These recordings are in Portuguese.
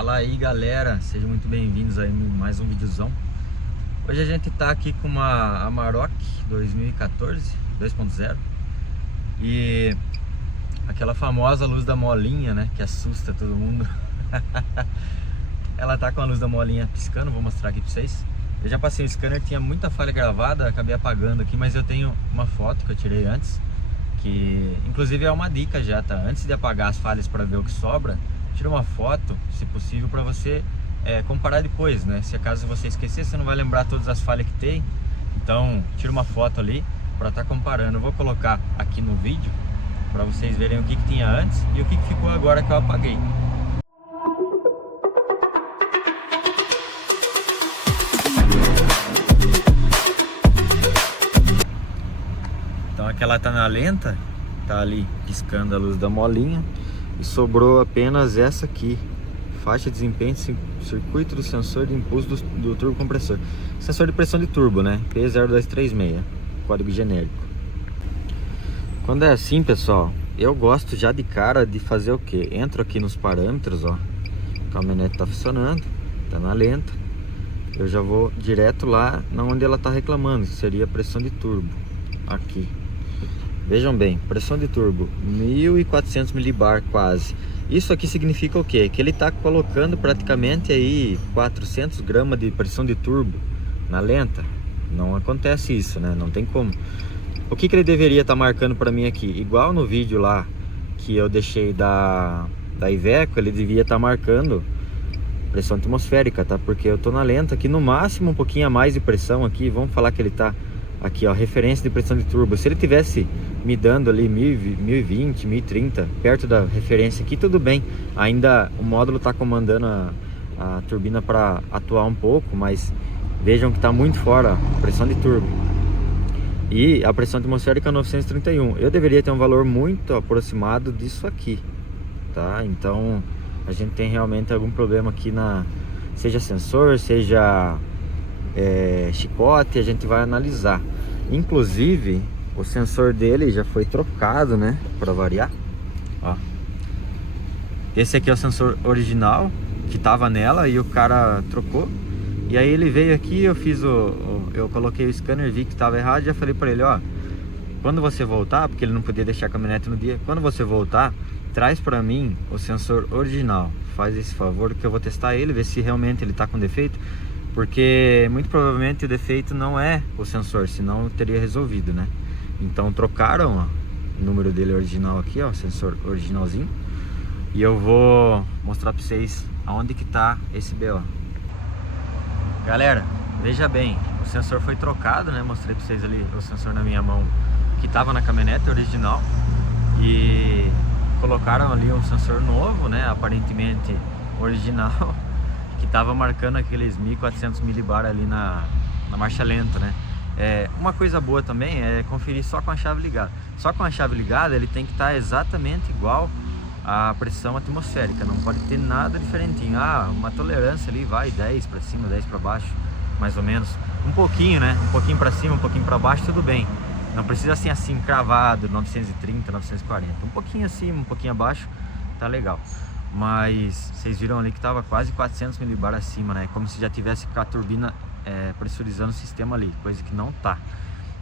Fala aí galera, sejam muito bem-vindos aí em mais um videozão. Hoje a gente tá aqui com uma Amarok 2014 2.0 e aquela famosa luz da molinha, né, que assusta todo mundo. Ela tá com a luz da molinha piscando, vou mostrar aqui pra vocês. Eu já passei o scanner, tinha muita falha gravada, acabei apagando aqui, mas eu tenho uma foto que eu tirei antes, que inclusive é uma dica já, tá? Antes de apagar as falhas para ver o que sobra, tira uma foto, se possível, para você comparar depois, né? Se acaso você esquecer, você não vai lembrar todas as falhas que tem. Então, tira uma foto ali para estar comparando. Eu vou colocar aqui no vídeo para vocês verem o que tinha antes e o que ficou agora que eu apaguei. Então aqui ela tá na lenta, tá ali piscando a luz da molinha e sobrou apenas essa aqui, faixa de desempenho, circuito do sensor de impulso do turbo compressor, sensor de pressão de turbo, né, P0236, código genérico. Quando é assim, pessoal, eu gosto já de cara de fazer o que? Entro aqui nos parâmetros, ó, a caminhonete tá funcionando, tá na lenta, eu já vou direto lá onde ela tá reclamando, que seria a pressão de turbo, aqui. Vejam bem, pressão de turbo 1400 milibar quase. Isso aqui significa o quê? Que ele está colocando praticamente aí 400 gramas de pressão de turbo na lenta. Não acontece isso, né? Não tem como. O que ele deveria estar marcando para mim aqui? Igual no vídeo lá que eu deixei da Iveco, ele devia estar marcando pressão atmosférica, tá? Porque eu tô na lenta aqui, no máximo um pouquinho a mais de pressão aqui. Vamos falar que ele tá aqui, ó, referência de pressão de turbo. Se ele tivesse me dando ali 1020, 1030, perto da referência aqui, tudo bem. Ainda o módulo está comandando a turbina para atuar um pouco, mas vejam que está muito fora a pressão de turbo. E a pressão atmosférica 931. Eu deveria ter um valor muito aproximado disso aqui, tá? Então a gente tem realmente algum problema aqui seja sensor, seja chicote, a gente vai analisar. Inclusive o sensor dele já foi trocado, né, para variar. Ó, esse aqui é o sensor original que tava nela e o cara trocou. E aí ele veio aqui, eu coloquei o scanner, vi que estava errado, já falei para ele, ó, quando você voltar, porque ele não podia deixar a caminhonete no dia, quando você voltar, traz para mim o sensor original, faz esse favor que eu vou testar ele, ver se realmente ele tá com defeito. Porque muito provavelmente o defeito não é o sensor, senão eu teria resolvido, né? Então trocaram, ó, o número dele original aqui, ó, sensor originalzinho. E eu vou mostrar para vocês aonde que tá esse BO. Galera, veja bem, o sensor foi trocado, né? Mostrei para vocês ali o sensor na minha mão que tava na caminhonete original. E colocaram ali um sensor novo, né? Aparentemente original. Que tava marcando aqueles 1400 milibar ali na marcha lenta, né? Uma coisa boa também é conferir só com a chave ligada. Só com a chave ligada ele tem que estar exatamente igual à pressão atmosférica, não pode ter nada diferentinho. Uma tolerância ali vai 10 para cima, 10 para baixo, mais ou menos. Um pouquinho, né? Um pouquinho para cima, um pouquinho para baixo, tudo bem. Não precisa ser assim cravado, 930, 940. Um pouquinho acima, um pouquinho abaixo, tá legal. Mas vocês viram ali que tava quase 400 milibar acima, né? Como se já tivesse com a turbina pressurizando o sistema ali, coisa que não tá.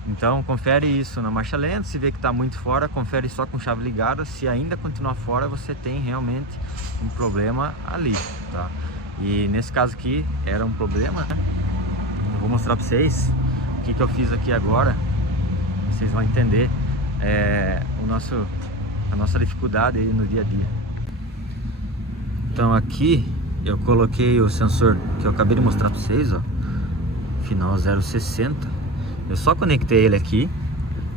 Então confere isso na marcha lenta, se vê que tá muito fora, confere só com chave ligada. Se ainda continuar fora, você tem realmente um problema ali, tá? E nesse caso aqui era um problema, né? Eu vou mostrar pra vocês o que eu fiz aqui agora. Vocês vão entender a nossa dificuldade aí no dia a dia. Então aqui eu coloquei o sensor que eu acabei de mostrar para vocês, ó, final 060. Eu só conectei ele aqui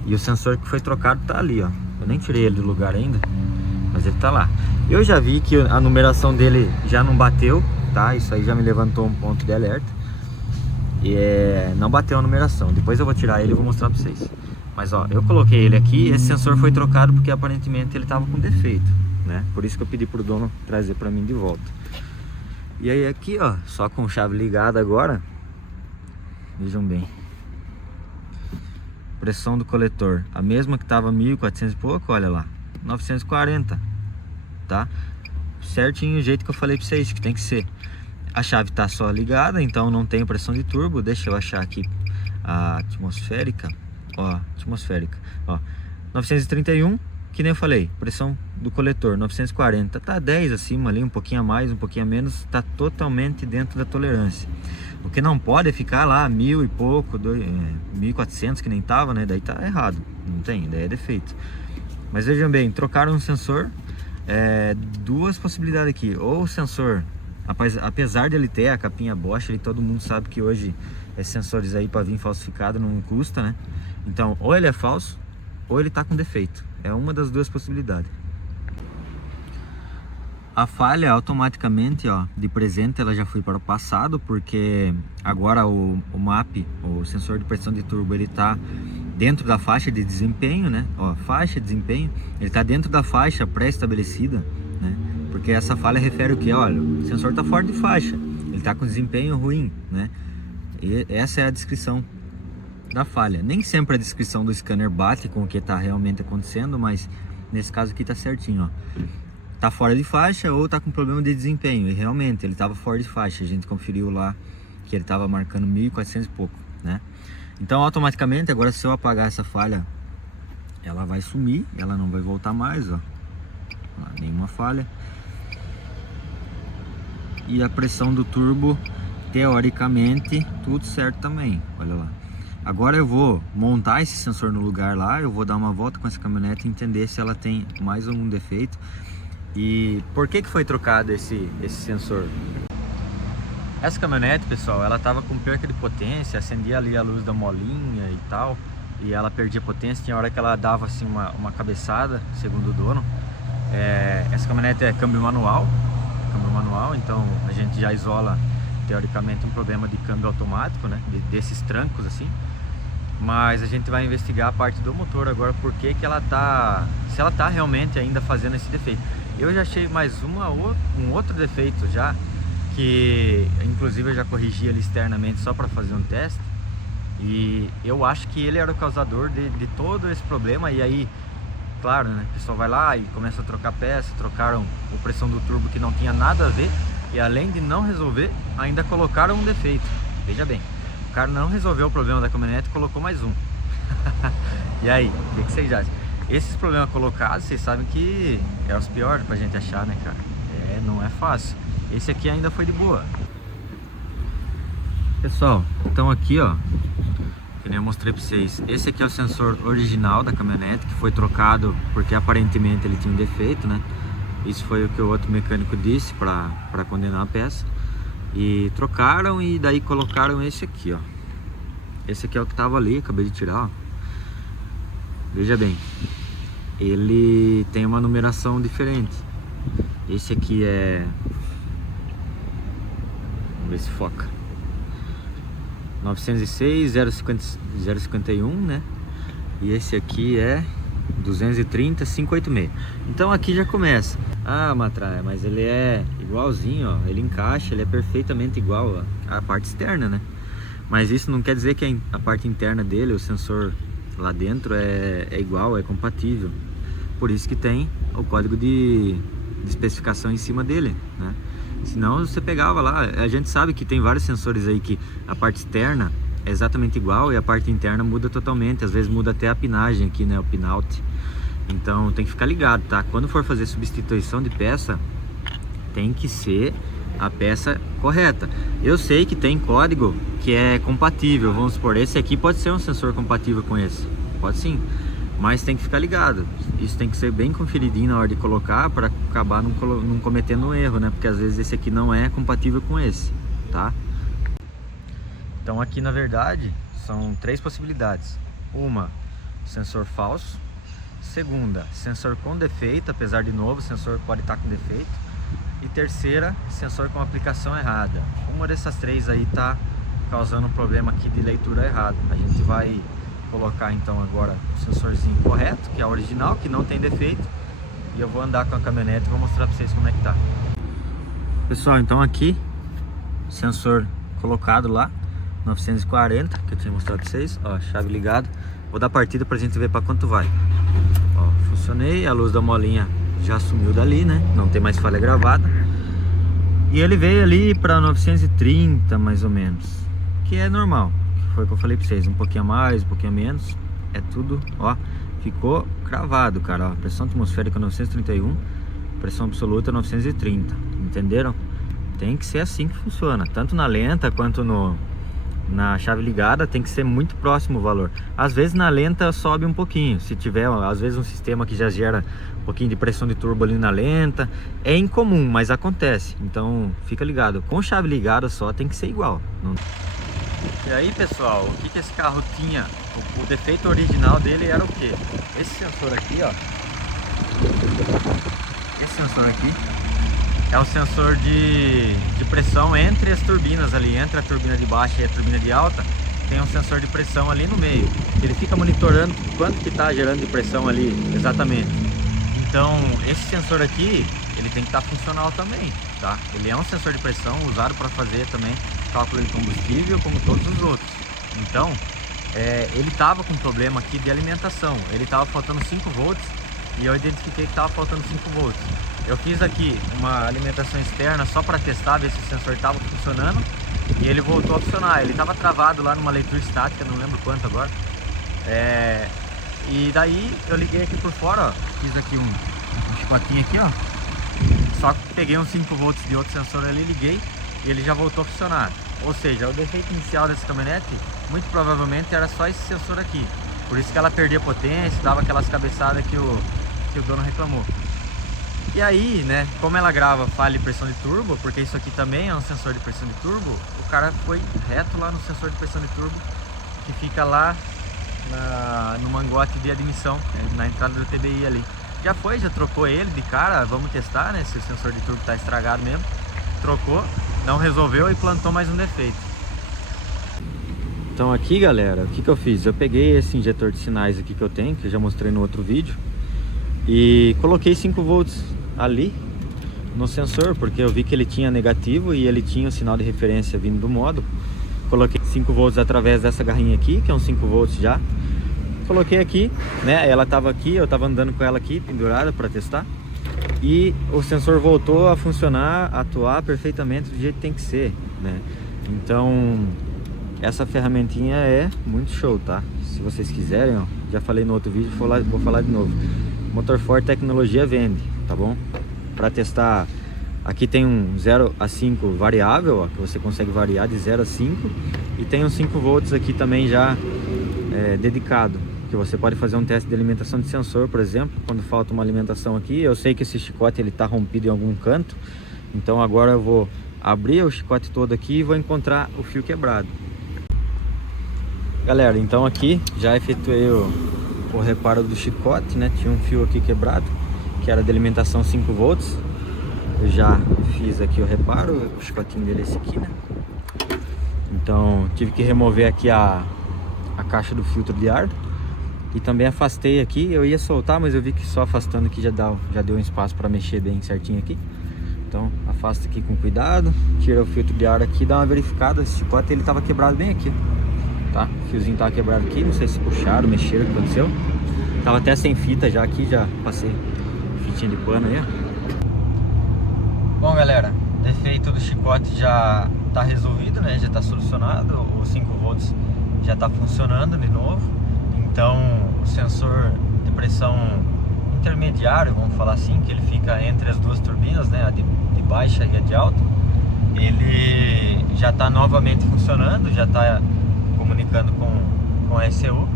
e o sensor que foi trocado tá ali, ó. Eu nem tirei ele do lugar ainda, mas ele tá lá. Eu já vi que a numeração dele já não bateu, tá? Isso aí já me levantou um ponto de alerta. E não bateu a numeração. Depois eu vou tirar ele e vou mostrar para vocês. Mas ó, eu coloquei ele aqui, esse sensor foi trocado porque aparentemente ele tava com defeito, né? Por isso que eu pedi pro dono trazer para mim de volta. E aí aqui, ó, só com chave ligada agora, vejam bem, pressão do coletor, a mesma que tava 1400 e pouco, olha lá, 940, tá? certinho o jeito que eu falei pra vocês que tem que ser. A chave tá só ligada, então não tem pressão de turbo. Deixa eu achar aqui a atmosférica. Ó, atmosférica, ó, 931, que nem eu falei, pressão do coletor 940, tá 10 acima ali, um pouquinho a mais, um pouquinho a menos, tá totalmente dentro da tolerância. O que não pode é ficar lá 1000 e pouco, 1400 que nem tava, né? Daí tá errado, não tem, daí é defeito. Mas vejam bem, trocaram um sensor, duas possibilidades aqui, ou o sensor, apesar dele ter a capinha Bosch, todo mundo sabe que hoje esses sensores aí para vir falsificado não custa, né? Então, ou ele é falso, ou ele tá com defeito. É uma das duas possibilidades. A falha automaticamente, ó, de presente, ela já foi para o passado, porque agora o MAP, o sensor de pressão de turbo, ele tá dentro da faixa de desempenho, né? Ó, faixa de desempenho, ele tá dentro da faixa pré-estabelecida, né? Porque essa falha refere o que? Olha, o sensor tá fora de faixa, ele tá com desempenho ruim, né? E essa é a descrição da falha. Nem sempre a descrição do scanner bate com o que está realmente acontecendo, mas nesse caso aqui tá certinho, ó. Tá fora de faixa ou tá com problema de desempenho. E realmente ele estava fora de faixa. A gente conferiu lá que ele estava marcando 1400 e pouco, né? Então automaticamente agora, se eu apagar essa falha, ela vai sumir, ela não vai voltar mais, ó. Nenhuma falha. E a pressão do turbo, teoricamente, tudo certo também. Olha lá. Agora eu vou montar esse sensor no lugar lá, eu vou dar uma volta com essa caminhonete e entender se ela tem mais algum defeito. E por que foi trocado esse sensor? Essa caminhonete, pessoal, ela tava com perca de potência, acendia ali a luz da molinha e tal, e ela perdia potência, tinha hora que ela dava assim uma cabeçada, segundo o dono. Essa caminhonete é câmbio manual, então a gente já isola teoricamente um problema de câmbio automático, né, desses trancos assim. Mas a gente vai investigar a parte do motor agora, porque que ela tá, se ela tá realmente ainda fazendo esse defeito. Eu já achei mais um outro defeito já, que inclusive eu já corrigi ele externamente só para fazer um teste, e eu acho que ele era o causador de todo esse problema. E aí, claro, né, o pessoal vai lá e começa a trocar peça, trocaram a pressão do turbo que não tinha nada a ver, e além de não resolver, ainda colocaram um defeito. Veja bem, o cara não resolveu o problema da caminhonete e colocou mais um. E aí, o que vocês acham? Esses problemas colocados, vocês sabem que é os piores pra gente achar, né, cara? Não é fácil. Esse aqui ainda foi de boa. Pessoal, então aqui, ó, que nem eu mostrei pra vocês, esse aqui é o sensor original da caminhonete, que foi trocado porque aparentemente ele tinha um defeito, né? Isso foi o que o outro mecânico disse pra condenar a peça. E trocaram e daí colocaram esse aqui, ó. Esse aqui é o que tava ali, acabei de tirar, ó. Veja bem, ele tem uma numeração diferente. Esse aqui é... vamos ver se foca. 906 051, né? E esse aqui é 230 586. Então aqui já começa. Ah, Matraia, mas ele é igualzinho, ó. Ele encaixa, ele é perfeitamente igual à parte externa, né? Mas isso não quer dizer que a parte interna dele, o sensor lá dentro é igual, é compatível. Por isso que tem o código de especificação em cima dele, né? Senão você pegava lá, a gente sabe que tem vários sensores aí que a parte externa é exatamente igual e a parte interna muda totalmente, às vezes muda até a pinagem aqui, né, o pinout. Então tem que ficar ligado, tá? Quando for fazer substituição de peça, tem que ser a peça correta. Eu sei que tem código que é compatível, vamos supor, esse aqui pode ser um sensor compatível com esse, pode sim, mas tem que ficar ligado. Isso tem que ser bem conferidinho na hora de colocar, para acabar não cometendo um erro, né? Porque às vezes esse aqui não é compatível com esse, tá? Então aqui na verdade são três possibilidades. Uma, sensor falso. Segunda, sensor com defeito, apesar de novo, o sensor pode estar com defeito. E terceira, sensor com aplicação errada. Uma dessas três aí tá causando um problema aqui de leitura errada. A gente vai colocar então agora o sensorzinho correto, que é o original, que não tem defeito. E eu vou andar com a caminhonete e vou mostrar pra vocês como é que tá. Pessoal, então aqui, sensor colocado lá, 940, que eu tinha mostrado pra vocês. Ó, chave ligada. Vou dar partida pra gente ver pra quanto vai. Ó, funcionei, a luz da molinha já sumiu dali, né? Não tem mais falha gravada. E ele veio ali para 930 mais ou menos, que é normal, que foi o que eu falei para vocês, um pouquinho a mais, um pouquinho a menos, é tudo, ó, ficou cravado, cara, ó, pressão atmosférica 931, pressão absoluta 930, entenderam? Tem que ser assim que funciona, tanto na lenta quanto na chave ligada, tem que ser muito próximo o valor. Às vezes na lenta sobe um pouquinho, se tiver às vezes um sistema que já gera um pouquinho de pressão de turbo ali na lenta, é incomum, mas acontece, então fica ligado, com chave ligada só tem que ser igual. E aí pessoal, o que esse carro tinha? O defeito original dele era o que? Esse sensor aqui, ó, esse sensor aqui é um sensor de pressão entre as turbinas ali, entre a turbina de baixa e a turbina de alta, tem um sensor de pressão ali no meio. Ele fica monitorando quanto que está gerando de pressão ali, exatamente. Então, esse sensor aqui, ele tem que estar funcional também, tá? Ele é um sensor de pressão usado para fazer também cálculo de combustível, como todos os outros. Então, ele estava com problema aqui de alimentação. Ele estava faltando 5 volts e eu identifiquei que estava faltando 5 volts. Eu fiz aqui uma alimentação externa só para testar, ver se o sensor estava funcionando, e ele voltou a funcionar. Ele estava travado lá numa leitura estática, não lembro quanto agora. E daí eu liguei aqui por fora, ó, fiz aqui um chicotinho aqui, ó. Só peguei uns 5 volts de outro sensor ali, liguei e ele já voltou a funcionar. Ou seja, o defeito inicial dessa caminhonete muito provavelmente era só esse sensor aqui. Por isso que ela perdia potência, dava aquelas cabeçadas que o dono reclamou. E aí, né, como ela grava falha de pressão de turbo, porque isso aqui também é um sensor de pressão de turbo, o cara foi reto lá no sensor de pressão de turbo, que fica lá no mangote de admissão, na entrada do TBI ali. Já trocou ele de cara, vamos testar, né, se o sensor de turbo tá estragado mesmo. Trocou, não resolveu e plantou mais um defeito. Então aqui, galera, o que eu fiz? Eu peguei esse injetor de sinais aqui que eu tenho, que eu já mostrei no outro vídeo, e coloquei 5 volts ali no sensor, porque eu vi que ele tinha negativo e ele tinha o sinal de referência vindo do módulo. Coloquei 5 volts através dessa garrinha aqui, que é um 5 volts já. Coloquei aqui, né, ela tava aqui, eu tava andando com ela aqui pendurada para testar, e o sensor voltou a funcionar, a atuar perfeitamente do jeito que tem que ser, né? Então essa ferramentinha é muito show, tá? Se vocês quiserem, ó, já falei no outro vídeo, vou falar de novo. Motorford Tecnologia vende, tá bom? Para testar, aqui tem um 0 a 5 variável, ó, que você consegue variar de 0 a 5, e tem uns 5 volts aqui também já dedicado, que você pode fazer um teste de alimentação de sensor, por exemplo, quando falta uma alimentação aqui. Eu sei que esse chicote ele tá rompido em algum canto, então agora eu vou abrir o chicote todo aqui e vou encontrar o fio quebrado. Galera, então aqui já efetuei o reparo do chicote, né? Tinha um fio aqui quebrado, que era de alimentação 5 volts. Eu já fiz aqui o reparo, o chicotinho dele é esse aqui, né? Então tive que remover aqui a caixa do filtro de ar. E também afastei aqui, eu ia soltar, mas eu vi que só afastando aqui já deu um espaço para mexer bem certinho aqui. Então afasta aqui com cuidado, tira o filtro de ar aqui, dá uma verificada. Esse chicote ele tava quebrado bem aqui, tá? O fiozinho tava quebrado aqui, não sei se puxaram, mexeram, o que aconteceu. Tava até sem fita já aqui, já passei fitinha de pano aí, ó. Bom galera, defeito do chicote já tá resolvido, né? Já tá solucionado, o 5 volts já tá funcionando de novo. Então o sensor de pressão intermediário, vamos falar assim, que ele fica entre as duas turbinas, né, a de baixa e a de alta, ele já está novamente funcionando, já está comunicando com a ECU.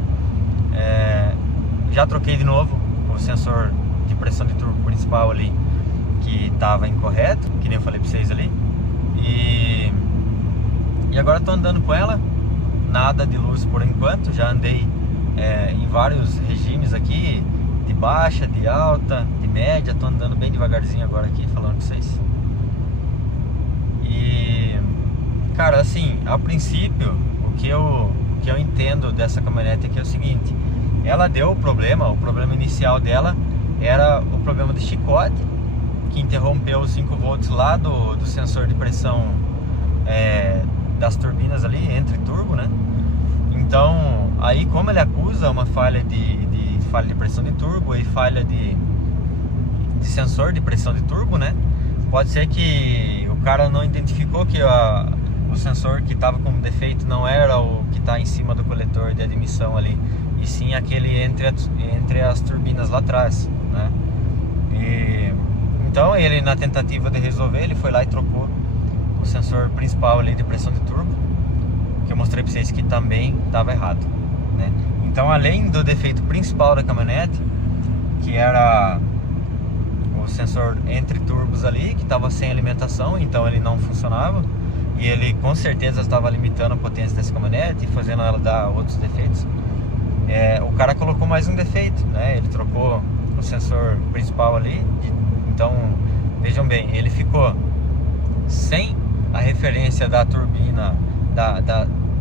Já troquei de novo o sensor de pressão de turbo principal ali, que estava incorreto, que nem eu falei para vocês ali, e agora estou andando com ela, nada de luz por enquanto. Já andei em vários regimes aqui, de baixa, de alta, de média. Tô andando bem devagarzinho agora aqui, falando pra vocês. E cara, assim, a princípio o que eu entendo dessa caminhonete aqui é o seguinte: ela deu o problema inicial dela era o problema de chicote, que interrompeu os 5 volts lá do sensor de pressão das turbinas ali, entre turbo, né? Então, aí como ele acusa uma falha de pressão de turbo e falha de de sensor de pressão de turbo, né? Pode ser que o cara não identificou que o sensor que estava com defeito não era o que está em cima do coletor de admissão ali, e sim aquele entre as turbinas lá atrás, né? Então ele, na tentativa de resolver, ele foi lá e trocou o sensor principal ali de pressão de turbo, que eu mostrei para vocês que também estava errado, né? Então, além do defeito principal da caminhonete, que era o sensor entre turbos ali, que estava sem alimentação, então ele não funcionava, e ele com certeza estava limitando a potência dessa caminhonete e fazendo ela dar outros defeitos. O cara colocou mais um defeito, né? Ele trocou o sensor principal ali, então vejam bem, ele ficou sem a referência da turbina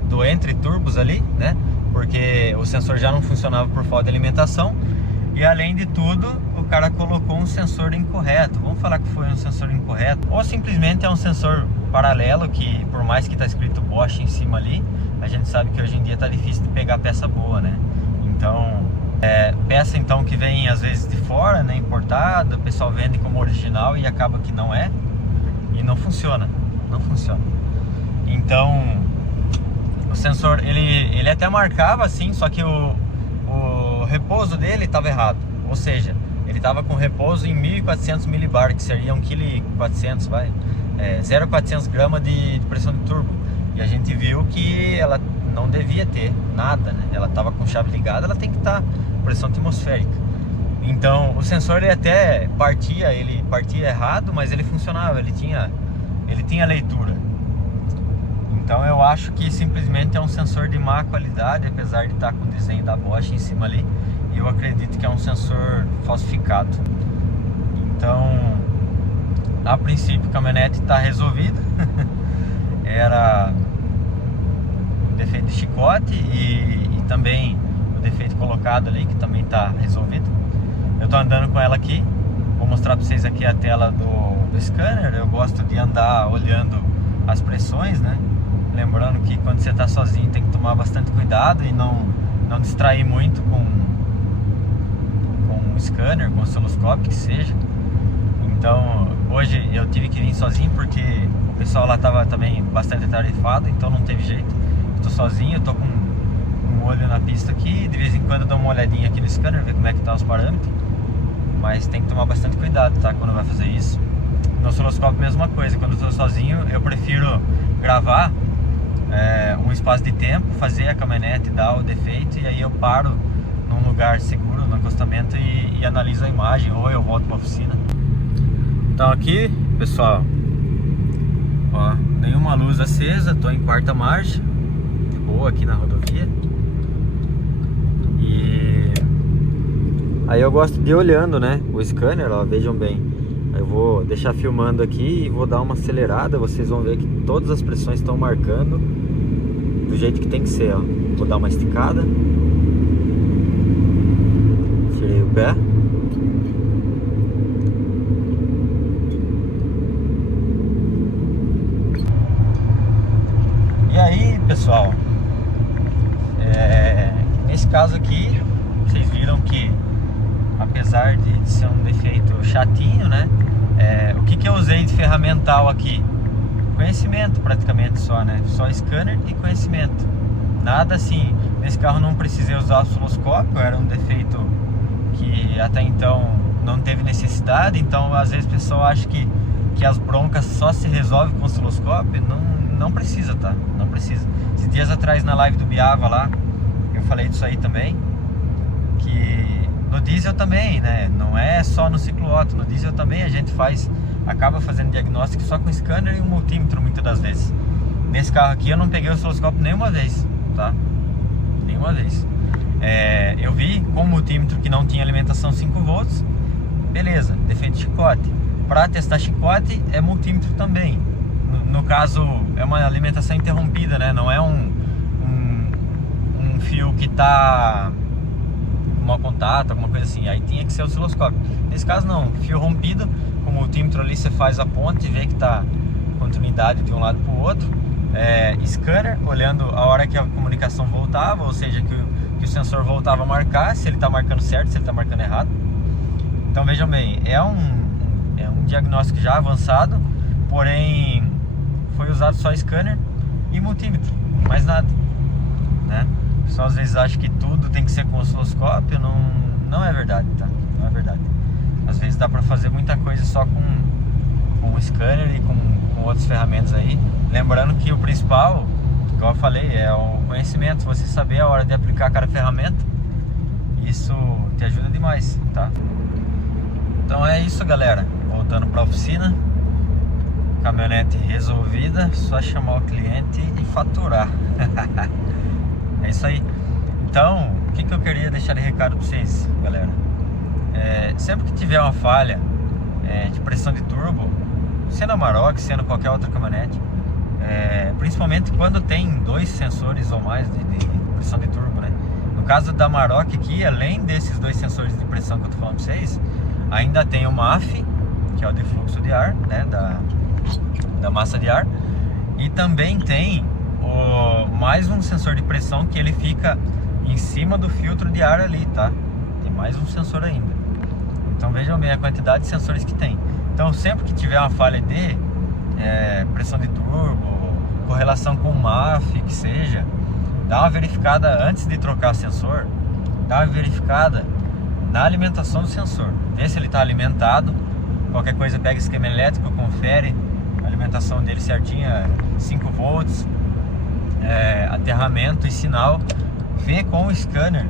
do entre turbos ali, né? Porque o sensor já não funcionava por falta de alimentação. E além de tudo, o cara colocou um sensor incorreto. Vamos falar que foi um sensor incorreto, ou simplesmente é um sensor paralelo, que por mais que tá escrito Bosch em cima ali, a gente sabe que hoje em dia tá difícil de pegar peça boa, né? Então, peça então que vem às vezes de fora, né, importada, o pessoal vende como original e acaba que não é, e não funciona, não funciona. Então, o sensor, ele até marcava assim, só que o repouso dele estava errado, ou seja, ele estava com repouso em 1400 milibar, que seria 1,4 kg, vai, 0,400 gramas de pressão de turbo, e a gente viu que ela não devia ter nada, né? Ela estava com chave ligada, ela tem que estar pressão atmosférica. Então o sensor ele partia errado, mas ele funcionava, ele tinha leitura. Então eu acho que simplesmente é um sensor de má qualidade, apesar de estar com o desenho da Bosch em cima ali. E eu acredito que é um sensor falsificado. Então, a princípio a caminhonete está resolvida. Era o defeito de chicote e também o defeito colocado ali, que também está resolvido. Eu estou andando com ela aqui. Vou mostrar para vocês aqui a tela do scanner. Eu gosto de andar olhando as pressões, né? Lembrando que quando você está sozinho tem que tomar bastante cuidado e não distrair muito com um scanner, com um osciloscópio, que seja. Então hoje eu tive que vir sozinho porque o pessoal lá estava também bastante atarefado, então não teve jeito. Estou sozinho, estou com um olho na pista aqui, de vez em quando eu dou uma olhadinha aqui no scanner, ver como é que tá os parâmetros. Mas tem que tomar bastante cuidado, tá? Quando vai fazer isso. No osciloscópio, mesma coisa. Quando eu estou sozinho, eu prefiro gravar um espaço de tempo, fazer a caminhonete dar o defeito, e aí eu paro num lugar seguro, no acostamento, e analiso a imagem, ou eu volto para a oficina. Então aqui, pessoal, ó, nenhuma luz acesa, tô em quarta marcha, de boa aqui na rodovia. E aí eu gosto de ir olhando, né, o scanner, ó, vejam bem. Eu vou deixar filmando aqui e vou dar uma acelerada. Vocês vão ver que todas as pressões estão marcando do jeito que tem que ser, ó. Vou dar uma esticada. Tirei o pé. E aí, pessoal, nesse caso aqui, vocês viram que apesar de ser um defeito chatinho, né? O que eu usei de ferramental aqui? Conhecimento praticamente só, né? Só scanner e conhecimento. Nada assim, nesse carro não precisei usar osciloscópio, era um defeito que até então não teve necessidade. Então às vezes o pessoal acha que as broncas só se resolvem com osciloscópio. Não precisa, tá? Não precisa. Esses dias atrás na live do Biava lá, eu falei disso aí também, que no diesel também, né? Não é só no ciclo Otto. No diesel também a gente acaba fazendo diagnóstico só com scanner e um multímetro muitas das vezes. Nesse carro aqui eu não peguei o osciloscópio nenhuma vez, tá? Nenhuma vez. Eu vi com o multímetro que não tinha alimentação 5 volts. Beleza, defeito de chicote. Para testar chicote é multímetro também. No caso é uma alimentação interrompida, né? Não é um fio que tá mau contato, alguma coisa assim, aí tinha que ser o osciloscópio. Nesse caso não, fio rompido, com o multímetro ali você faz a ponte e vê que tá continuidade de um lado para o outro. Scanner, olhando a hora que a comunicação voltava, ou seja, que o sensor voltava a marcar, se ele tá marcando certo, se ele tá marcando errado. Então vejam bem, é um diagnóstico já avançado, porém foi usado só scanner e multímetro, mais nada, né? O pessoal às vezes acha que tudo tem que ser com osciloscópio, não é verdade, tá? Não é verdade. Às vezes dá para fazer muita coisa só com o scanner e com outras ferramentas aí. Lembrando que o principal, como eu falei, é o conhecimento, você saber a hora de aplicar cada ferramenta. Isso te ajuda demais, tá? Então é isso, galera. Voltando para a oficina, caminhonete resolvida, só chamar o cliente e faturar. É isso aí. Então, o que eu queria deixar de recado para vocês, galera? Sempre que tiver uma falha de pressão de turbo, sendo a Amarok, sendo qualquer outra caminhonete, principalmente quando tem 2 sensores ou mais de pressão de turbo, né? No caso da Amarok aqui, além desses 2 sensores de pressão que eu tô falando para vocês, ainda tem o MAF, que é o de fluxo de ar, né? Da massa de ar, e também tem mais um sensor de pressão que ele fica em cima do filtro de ar ali, tá? Tem mais um sensor ainda. Então vejam bem a quantidade de sensores que tem. Então sempre que tiver uma falha de pressão de turbo, correlação com o MAF, que seja, dá uma verificada antes de trocar o sensor, dá uma verificada na alimentação do sensor, vê se ele está alimentado. Qualquer coisa pega esquema elétrico, confere a alimentação dele certinha, 5 volts, aterramento e sinal, vê com o scanner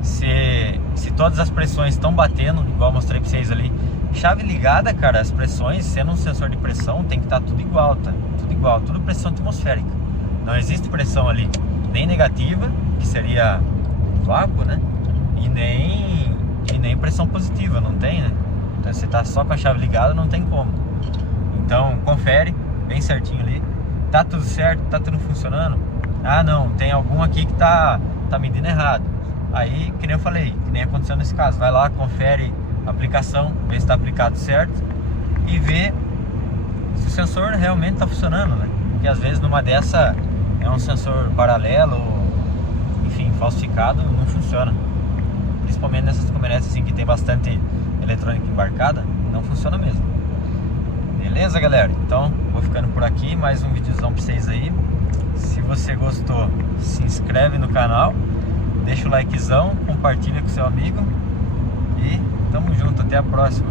se todas as pressões estão batendo, igual eu mostrei para vocês ali. Chave ligada, cara, as pressões, sendo um sensor de pressão, tem que estar tudo igual, tá? Tudo igual, tudo pressão atmosférica. Não existe pressão ali, nem negativa, que seria vácuo, né? E nem pressão positiva, não tem, né? Então você tá só com a chave ligada, não tem como. Então confere bem certinho ali. Tá tudo certo, tá tudo funcionando. Ah não, tem algum aqui que tá medindo errado. Aí, que nem eu falei, que nem aconteceu nesse caso, vai lá, confere a aplicação, vê se está aplicado certo e vê se o sensor realmente está funcionando, né? Porque às vezes numa dessa é um sensor paralelo, enfim, falsificado, não funciona. Principalmente nessas caminhonetes assim que tem bastante eletrônica embarcada, não funciona mesmo. Beleza, galera? Então, vou ficando por aqui, mais um videozão pra vocês aí. Se você gostou, se inscreve no canal, deixa o likezão, compartilha com seu amigo e tamo junto, até a próxima.